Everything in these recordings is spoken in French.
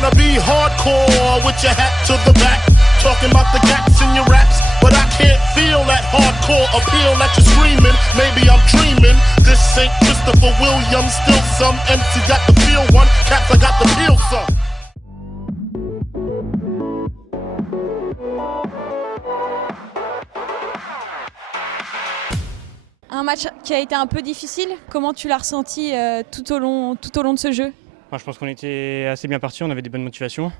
wanna be hardcore with your hat to the back, talking about the cats in your raps, but I can't feel that hardcore appeal that you're screaming. Maybe I'm dreaming. This ain't Christopher Williams, still some MC got the feel one, cats I got the feel some. Un match qui a été un peu difficile, comment tu l'as ressenti tout au long de ce jeu? Moi, je pense qu'on était assez bien partis, on avait des bonnes motivations.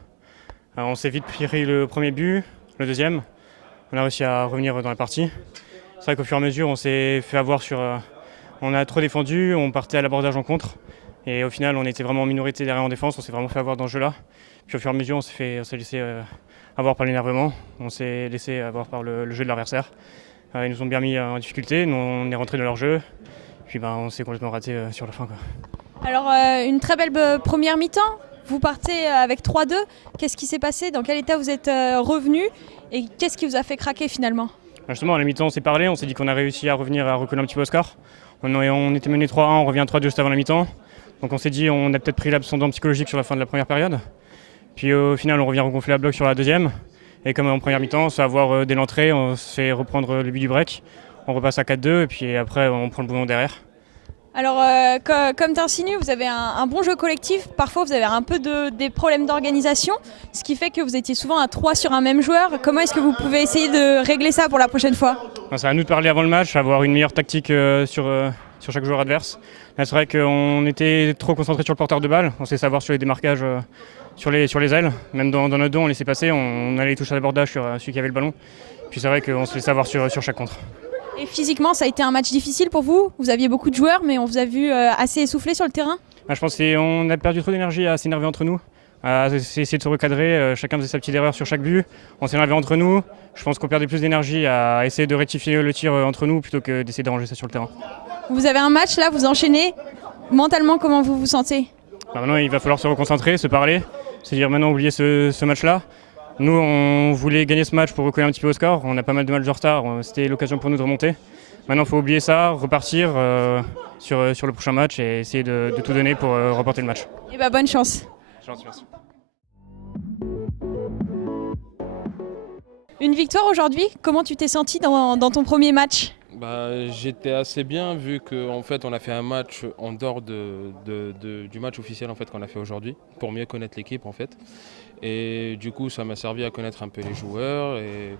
On s'est vite pris le premier but, le deuxième. On a réussi à revenir dans la partie. C'est vrai qu'au fur et à mesure, on s'est fait avoir sur... on a trop défendu, on partait à l'abordage en contre. Et au final, on était vraiment en minorité derrière en défense, on s'est vraiment fait avoir dans ce jeu-là. Puis au fur et à mesure, on s'est laissé avoir par l'énervement, on s'est laissé avoir par le jeu de l'adversaire. Ils nous ont bien mis en difficulté, nous on est rentré dans leur jeu, puis on s'est complètement raté sur la fin. Alors une très belle première mi-temps, vous partez avec 3-2, qu'est-ce qui s'est passé? Dans quel état vous êtes revenu et qu'est-ce qui vous a fait craquer finalement? Justement, à la mi-temps on s'est parlé, on s'est dit qu'on a réussi à revenir à recoller un petit peu au score. On était mené 3-1, on revient 3-2 juste avant la mi-temps, donc on s'est dit on a peut-être pris l'abscendant psychologique sur la fin de la première période. Puis au final on revient regonfler la bloc sur la deuxième. Et comme en première mi-temps, on se fait avoir dès l'entrée, on se fait reprendre le but du break, on repasse à 4-2 et puis après on prend le bouillon derrière. Alors comme tu insinues, vous avez un bon jeu collectif, parfois vous avez un peu des problèmes d'organisation, ce qui fait que vous étiez souvent à 3 sur un même joueur. Comment est-ce que vous pouvez essayer de régler ça pour la prochaine fois? C'est à nous de parler avant le match, avoir une meilleure tactique sur chaque joueur adverse. Là, c'est vrai qu'on était trop concentré sur le porteur de balle, on sait savoir sur les démarquages sur les ailes, même dans notre dos on laissait passer, on allait toucher à l'abordage sur celui qui avait le ballon. Puis c'est vrai qu'on se laissait avoir sur chaque contre. Et physiquement ça a été un match difficile pour vous? Vous aviez beaucoup de joueurs mais on vous a vu assez essoufflé sur le terrain? Je pense qu'on a perdu trop d'énergie à s'énerver entre nous, à essayer de se recadrer, chacun faisait sa petite erreur sur chaque but, on s'énervait entre nous. Je pense qu'on perdait plus d'énergie à essayer de rectifier le tir entre nous plutôt que d'essayer d'arranger ça sur le terrain. Vous avez un match là, vous enchaînez, mentalement comment vous vous sentez? Maintenant il va falloir se reconcentrer, se parler, se dire maintenant oublier ce match-là. Nous on voulait gagner ce match pour recoller un petit peu au score, on a pas mal de matchs de retard, c'était l'occasion pour nous de remonter. Maintenant il faut oublier ça, repartir sur le prochain match et essayer de tout donner pour remporter le match. Et bonne chance. Merci. Une victoire aujourd'hui, comment tu t'es senti dans ton premier match? J'étais assez bien vu qu'en fait on a fait un match en dehors du match officiel en fait, qu'on a fait aujourd'hui pour mieux connaître l'équipe en fait. Et du coup ça m'a servi à connaître un peu les joueurs et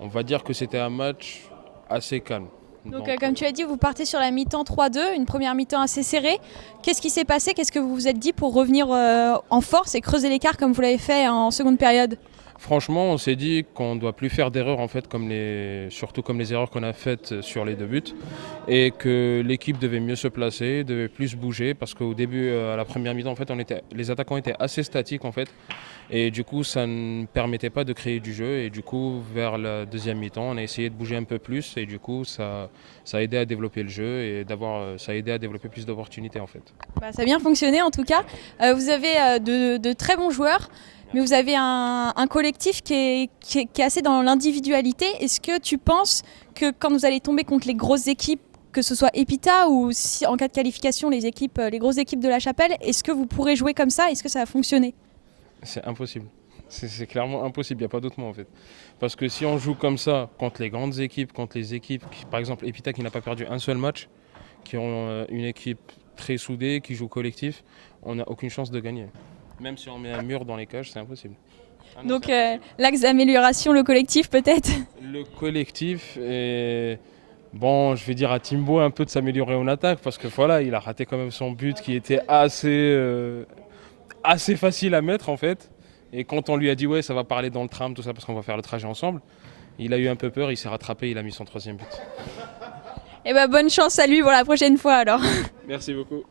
on va dire que c'était un match assez calme. Donc comme tu as dit, vous partez sur la mi-temps 3-2, une première mi-temps assez serrée. Qu'est-ce qui s'est passé? Qu'est-ce que vous vous êtes dit pour revenir en force et creuser l'écart comme vous l'avez fait en seconde période? Franchement, on s'est dit qu'on ne doit plus faire d'erreurs en fait, surtout comme les erreurs qu'on a faites sur les 2 buts, et que l'équipe devait mieux se placer, devait plus bouger, parce qu'au début, à la première mi-temps, en fait, les attaquants étaient assez statiques en fait, et du coup, ça ne permettait pas de créer du jeu. Et du coup, vers la deuxième mi-temps, on a essayé de bouger un peu plus, et du coup, ça a aidé à développer le jeu et ça a aidé à développer plus d'opportunités en fait. Ça a bien fonctionné en tout cas. Vous avez de très bons joueurs. Mais vous avez un collectif qui est assez dans l'individualité. Est-ce que tu penses que quand vous allez tomber contre les grosses équipes, que ce soit Epita ou si en cas de qualification les grosses équipes de la Chapelle, est-ce que vous pourrez jouer comme ça? Est-ce que ça va fonctionner? C'est impossible. C'est clairement impossible, il n'y a pas d'autre mot en fait. Parce que si on joue comme ça contre les grandes équipes, contre les équipes, par exemple Epita qui n'a pas perdu un seul match, qui ont une équipe très soudée, qui joue collectif, on n'a aucune chance de gagner. Même si on met un mur dans les cages, c'est impossible. Donc l'axe d'amélioration, le collectif peut-être? Le collectif et bon, je vais dire à Timbo un peu de s'améliorer en attaque parce que voilà, il a raté quand même son but qui était assez facile à mettre en fait. Et quand on lui a dit ouais, ça va parler dans le tram, tout ça parce qu'on va faire le trajet ensemble, il a eu un peu peur, il s'est rattrapé, il a mis son 3e but. Et bonne chance à lui pour la prochaine fois alors. Merci beaucoup.